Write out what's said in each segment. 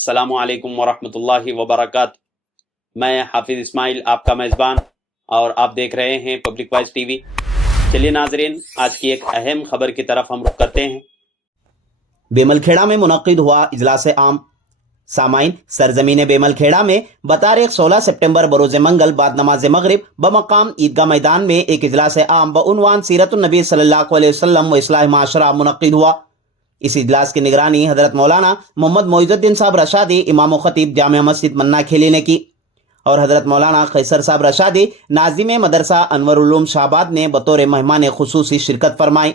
अस्सलामु अलैकुम वरहमतुल्लाहि वबरकातुहू। मैं हाफिज इस्माइल आपका मेज़बान और आप देख रहे हैं पब्लिक वॉइस टीवी। चलिए नाजरीन, आज की एक अहम खबर की तरफ हम रुख करते हैं। बेमलखेड़ा में मुनक्किद हुआ इजलास आम। सामाइन, सरजमीन बेमलखेड़ा में बतारीख 16 सितंबर बरोज़ मंगल बाद नमाज मगरिब बमकाम ईदगाह मैदान में एक इजलास आम बउनवान सीरतुन नबी सल्लल्लाहु अलैहि वसल्लम व इस्लाह माशरा मुनक्किद हुआ। इस इजलास की निगरानी हजरत मौलाना मोहम्मद मोइजुद्दीन साहब रशादी इमाम खतीब जामिया मस्जिद मन्ना खेली ने की और हजरत मौलाना खैसर साहब रशादी नाजिम मदरसा अनवर उलूम शाहबाद ने बतौर मेहमान खुसूसी शिरकत फरमाई।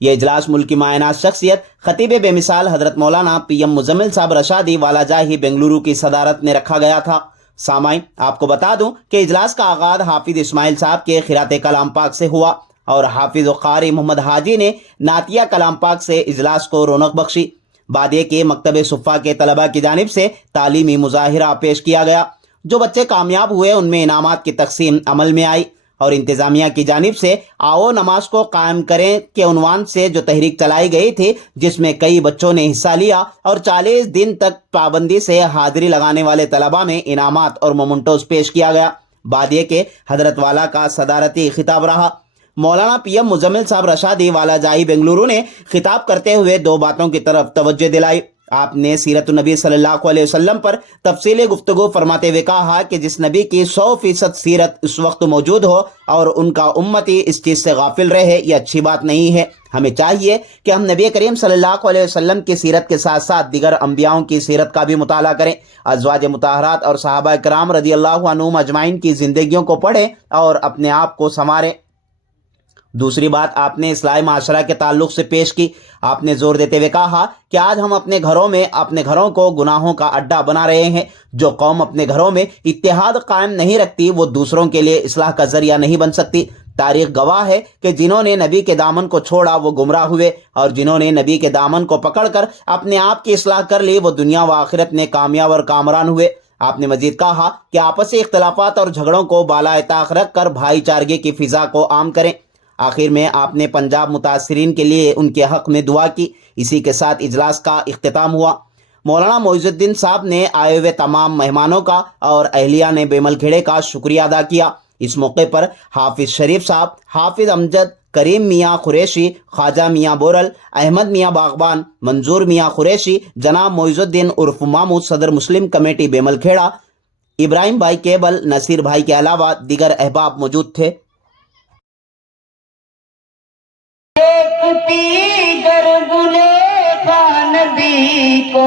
यह इजलास मुल्क की मायना शख्सियत खतीब बेमिसाल हजरत मौलाना PM मुजम्मिल साहब रशादी वालाजाही बेंगलुरु की सदारत में रखा गया था। सामाइन, आपको बता दूं कि इजलास का आगाज हाफिज इस्माइल साहब के खिरात कलाम पाक से हुआ और हाफिज व कारी मोहम्मद हाजी ने नातिया कलाम पाक से इजलास को रौनक बख्शी। बादिये के मकतब सुफ़ा के तलबा की जानिब से तालीमी मुजाहिरा पेश किया गया। जो बच्चे कामयाब हुए उनमें इनामात की तकसीम अमल में आई और इंतज़ामिया की जानिब से आओ नमाज को कायम करें के उन्वान से जो तहरीक चलाई गई थी, जिसमें कई बच्चों ने हिस्सा लिया और 40 दिन तक पाबंदी से हाजिरी लगाने वाले तलबा में इनामात और मोमेंटोस पेश किया गया। बादिये के हजरत वाला का सदारती खिताब रहा। मौलाना PM मुजम्मिल साहब रशादी वालाजाही बेंगलुरु ने खिताब करते हुए दो बातों की तरफ तवज्जो दिलाई। आपने सीरत नबी सल्लल्लाहु अलैहि वसल्लम पर तफसीली गुफ्तगू फरमाते हुए कहा कि जिस नबी की 100% सीरत इस वक्त मौजूद हो और उनका उम्मती इस चीज़ से गाफिल रहे, यह अच्छी बात नहीं है। हमें चाहिए कि हम नबी करीम सल्लल्लाहु अलैहि वसल्लम की सीरत के साथ साथ दीगर अंबियाओं की सीरत का भी मुताला करें, अज़वाज मुताहरात और सहाबा किराम रज़ियल्लाहु अन्हुम अजमाइन की ज़िंदगियों को पढ़ें और अपने आप को संवारें। दूसरी बात आपने इस्लाही माशरा के ताल्लुक से पेश की। आपने जोर देते हुए कहा कि आज हम अपने घरों को गुनाहों का अड्डा बना रहे हैं। जो कौम अपने घरों में इत्तेहाद कायम नहीं रखती वो दूसरों के लिए इस्लाह का जरिया नहीं बन सकती। तारीख गवाह है कि जिन्होंने नबी के दामन को छोड़ा वो गुमराह हुए और जिन्होंने नबी के दामन को पकड़कर अपने आप की इस्लाह कर ली वो दुनिया व आखिरत में कामयाब और कामरान हुए। आपने मजीद कहा कि आपसी इख्तलाफात और झगड़ों को बालाए ताक रख कर भाईचारगी की फिजा को आम करें। आखिर में आपने पंजाब मुतासरीन के लिए उनके हक़ में दुआ की। इसी के साथ इजलास का इख्तिताम हुआ। मौलाना मोइजुद्दीन साहब ने आए हुए तमाम मेहमानों का और अहलिया ने बेमलखेड़े का शुक्रिया अदा किया। इस मौके पर हाफिज शरीफ साहब, हाफिज अमजद, करीम मियाँ कुरैशी, ख्वाजा मियाँ बोरल, अहमद मियाँ बागबान, मंजूर मियाँ कुरैशी, जनाब मोइजुद्दीन उर्फ मामूद सदर मुस्लिम कमेटी बेमलखेड़ा, इब्राहिम भाई केबल, नसीर भाई के अलावा दीगर अहबाब मौजूद थे। नबी को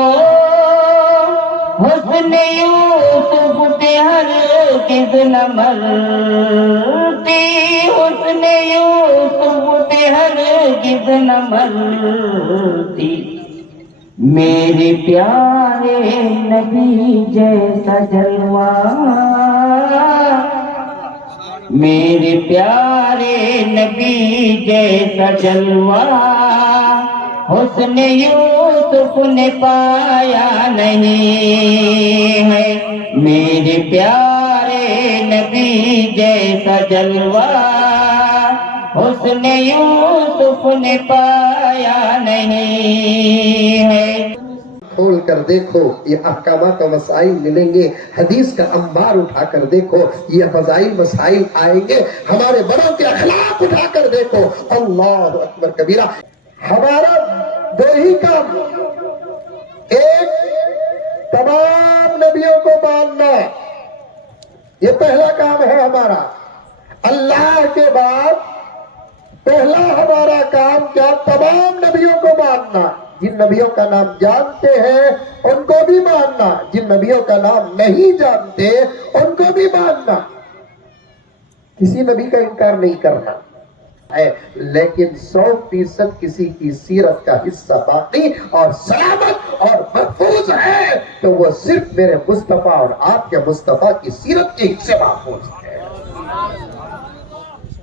हुस्न यूसुफ पे हरगिज़ न मरती, हुस्न यूसुफ पे हरगिज़ न मरती। मेरे प्यारे नबी जैसा जलवा, मेरे प्यारे नबी जैसा जलवा हुस्न यूसुफ ने पाया नहीं है। मेरे प्यारे नबी जैसा जलवा हुस्न यूसुफ ने पाया नहीं है। खोल कर देखो, ये अहकामात व मसाइल मिलेंगे। हदीस का अंबार उठा कर देखो, ये फजाइल मसाइल आएंगे। हमारे बड़ों के अखलाक उठा कर देखो। अल्लाहु अकबर कबीरा। हमारा दो ही काम, एक तमाम नबियों को मानना, ये पहला काम है हमारा। अल्लाह के बाद पहला हमारा काम क्या? तमाम नबियों को मानना। जिन नबियों का नाम जानते हैं उनको भी मानना, जिन नबियों का नाम नहीं जानते उनको भी मानना। किसी नबी का इनकार नहीं करना है, लेकिन 100% किसी की सीरत का हिस्सा बाकी और सलामत और महफूज है तो वो सिर्फ मेरे मुस्तफा और आपके मुस्तफा की सीरत के हिस्से महफूज है।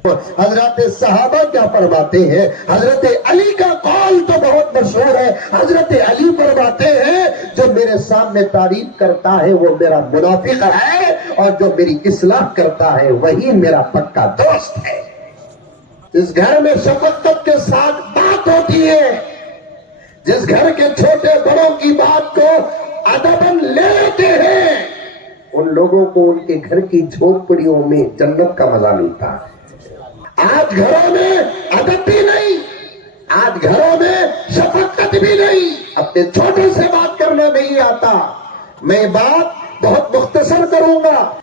हजरत सहाबा क्या फरमाते हैं? हजरत अली का कौल तो बहुत मशहूर है। हजरत अली फरमाते हैं जो मेरे सामने तारीफ करता है वो मेरा मुनाफिक है और जो मेरी इस्लाह करता है वही मेरा पक्का दोस्त है। इस घर में शफकत के साथ बात होती है, जिस घर के छोटे बड़ों की बात को अदबन ले लेते हैं, उन लोगों को उनके घर की झोपड़ियों में जन्नत का मजा मिलता है। आज घरों में अदब भी नहीं, आज घरों में शफकत भी नहीं, अपने छोटों से बात करना नहीं आता। मैं बात बहुत मुख्तसर करूंगा।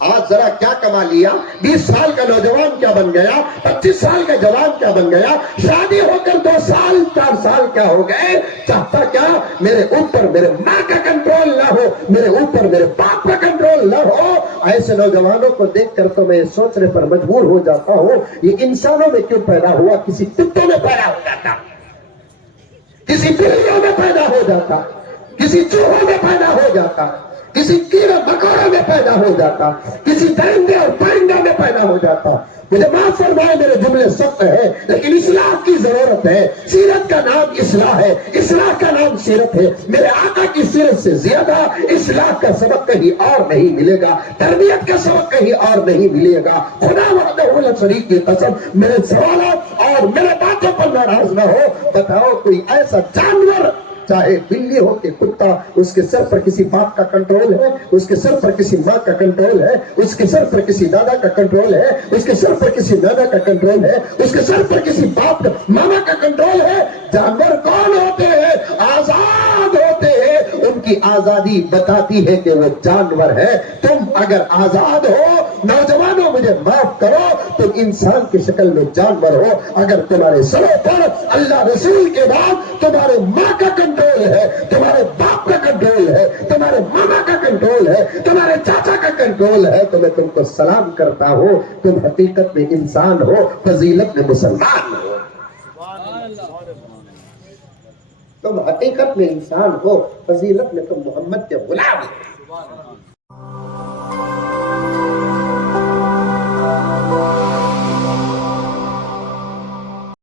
आज जरा क्या कमा लिया, 20 साल का नौजवान क्या बन गया, 25 साल का जवान क्या बन गया, शादी होकर 2 साल 4 साल क्या हो गए, चाहता क्या मेरे ऊपर मेरे माँ का कंट्रोल ना हो, मेरे ऊपर मेरे बाप का कंट्रोल ना हो। ऐसे नौजवानों को देखकर तो मैं सोचने पर मजबूर हो जाता हूँ, ये इंसानों में क्यों पैदा हुआ, किसी कुत्तों में पैदा हो जाता, किसी बिल्लियों में पैदा हो जाता, किसी चूहों में पैदा हो जाता, किसी कीड़े मकोड़ों में पैदा हो जाता, किसी दरिंदे और परिंदे में पैदा हो जाता। मुझे माफ फरमाए, मेरे जुमले सख्त है, लेकिन इस्लाह की जरूरत है। सीरत का नाम इस्लाह है, इस्लाह का नाम सीरत है। मेरे आका की सीरत से ज्यादा इस्लाह का सबक कहीं और नहीं मिलेगा, तरबियत का सबक कहीं और नहीं मिलेगा। खुदा वहदहू ला शरीक की कसम, मेरे सवालों और मेरे बातों पर नाराज ना हो। बताओ कोई ऐसा जानवर, चाहे बिल्ली हो कि कुत्ता, उसके सर पर किसी बाप का कंट्रोल है, उसके सर पर किसी माँ का कंट्रोल है, उसके सर पर किसी दादा का कंट्रोल है, उसके सर पर किसी दादा का कंट्रोल है, उसके सर पर किसी बाप का मामा का कंट्रोल है। जानवर कौन होते हैं? आजाद होते हैं। उनकी आजादी बताती है कि वो जानवर है। तुम अगर आजाद हो, नौजवानों मुझे माफ करो, तुम इंसान की शक्ल में जानवर हो। अगर तुम्हारे सरों पर अल्लाह रसूल के बाद तुम्हारे माँ का कंट्रोल है, तुम्हारे बाप का कंट्रोल है, तुम्हारे मामा का कंट्रोल है, तुम्हारे चाचा का कंट्रोल है, तो मैं तुमको सलाम करता हूँ। तुम हकीकत में इंसान हो, फजीलत में मुसलमान हो। तुम हकीकत में इंसान हो, फजीलत में तुम मोहम्मद के गुलाम हो।